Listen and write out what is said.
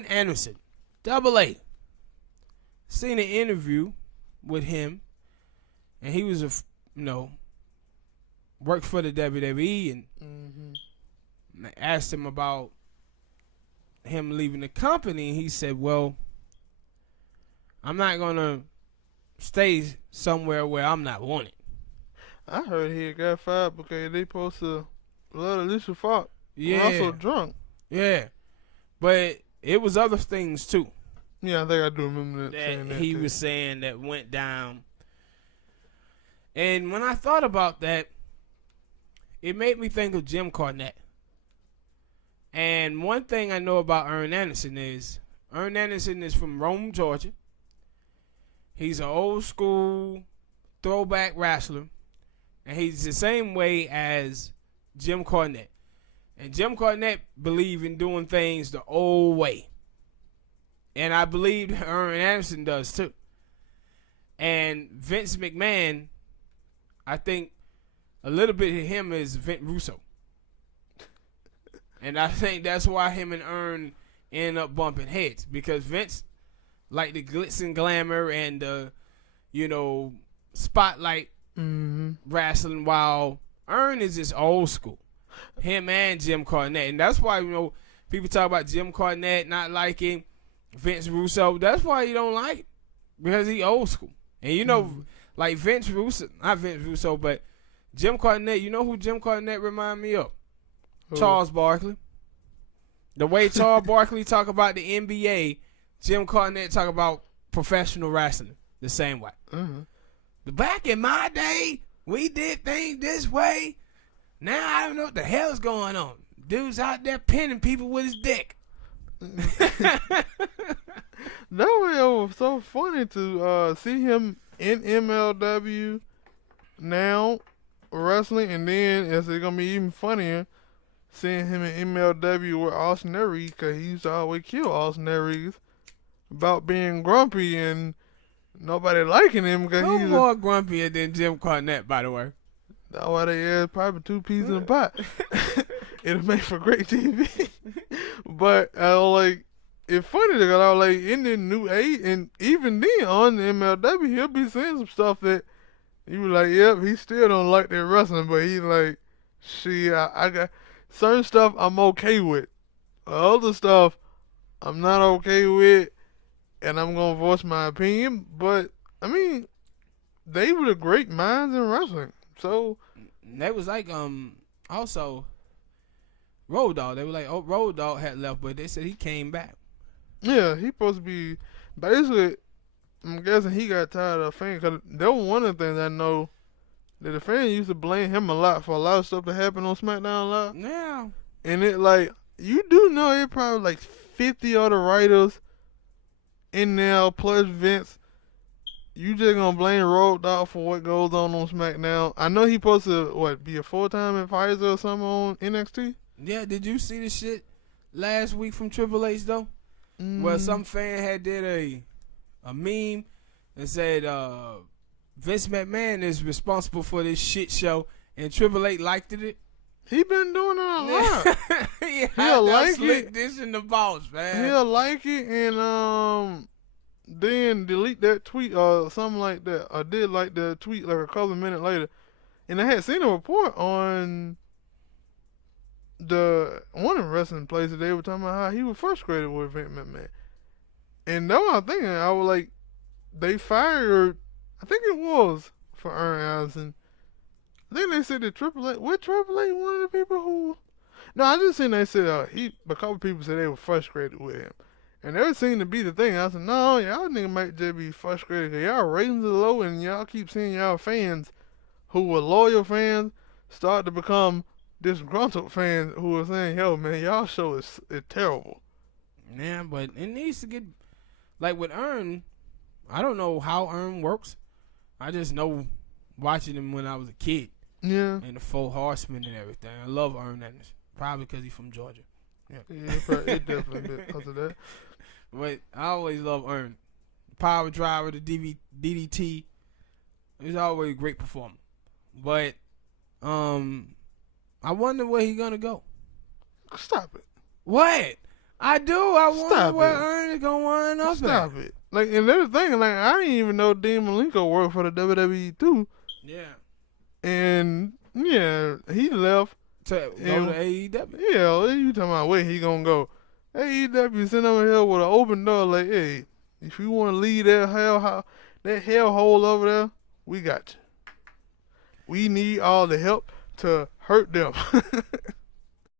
Arn Anderson, double A. Seen an interview with him, and he was worked for the WWE, and I asked him about him leaving the company, and he said, "Well, I'm not gonna stay somewhere where I'm not wanted." I heard he got fired because they supposed to let Alicia Fox. Yeah, Also drunk. Yeah, but it was other things too. Yeah, I think I do remember that he was saying that went down. And when I thought about that, it made me think of Jim Cornette. And one thing I know about Arn Anderson is from Rome, Georgia. He's an old school throwback wrestler. And he's the same way as Jim Cornette. And Jim Cornette believed in doing things the old way. And I believe Arn Anderson does too. And Vince McMahon, I think a little bit of him is Vince Russo. And I think that's why him and Arn end up bumping heads. Because Vince like the glitz and glamour and the, spotlight wrestling, while Arn is just old school. Him and Jim Cornette. And that's why, people talk about Jim Cornette not liking Vince Russo. That's why you don't like it. Because he old school. And like Vince Russo, not Vince Russo, but Jim Cornette, you know who Jim Cornette remind me of? Who? Charles Barkley. The way Charles Barkley talk about the NBA, Jim Cornette talk about professional wrestling the same way. Back in my day, we did things this way. Now I don't know what the hell's going on. Dude's out there pinning people with his dick. That was so funny to see him in MLW now wrestling, and then it's gonna be even funnier seeing him in MLW with Austin Aries, because he used to always kill Austin Aries about being grumpy and nobody liking him. No more grumpier than Jim Cornette, by the way. That's why they add probably 2 peas in a pot. It'll make for great TV. But it's funny because I was like in the new age, and even then on the MLW, he'll be saying some stuff that you were like, yep, he still don't like that wrestling, but he's like, shit, I got certain stuff I'm okay with. Other stuff I'm not okay with, and I'm gonna voice my opinion. But I mean, they were the great minds in wrestling. So they was like also Road Dogg. They were like, oh, Road Dogg had left, but they said he came back. Yeah, he supposed to be basically. I'm guessing he got tired of fans, because that was one of the things I know that the fans used to blame him a lot for a lot of stuff that happened on SmackDown Live. Yeah. And it you do know it probably like 50 other writers in there plus Vince. You just gonna blame Road Dogg for what goes on SmackDown. I know he supposed to be a full-time advisor or something on NXT. Yeah, did you see the shit last week from Triple H though? Where some fan had did a meme and said Vince McMahon is responsible for this shit show, and Triple H liked it. He been doing it a lot. Yeah, he'll like it. This in the boss, man. He'll like it and then delete that tweet or something like that. I did like the tweet like a couple of minutes later, and I had seen a report on one of the wrestling places. They were talking about how he was frustrated with Vince McMahon. And that was I thinking. I was like, they fired, I think it was for Arn Anderson. I think they said that Triple H, one of the people who, no, I just seen they said a couple people said they were frustrated with him. And that seemed to be the thing. I said, no, y'all niggas might just be frustrated because y'all ratings are low and y'all keep seeing y'all fans who were loyal fans start to become disgruntled fans who are saying, yo, man, y'all show is terrible. Yeah, but it needs to get, like with Arn, I don't know how Arn works. I just know watching him when I was a kid. Yeah. And the Four Horsemen and everything. I love Arn Anderson. Probably because he's from Georgia. Yeah, it definitely did because of that. But I always love Arn. Power driver, the DDT. He's always a great performer. But I wonder where he's gonna go. Stop it. What? I do. I wonder Stop where it. Arn is gonna wind up Stop at. it. Like, and there's the thing, like, I didn't even know Dean Malenko worked for the WWE too. Yeah. And yeah, he left. To go And to AEW. yeah, what you talking about where he gonna go? AEW sent over here with an open door, like, hey, if you want to leave that hellhole over there, we got you. We need all the help to hurt them.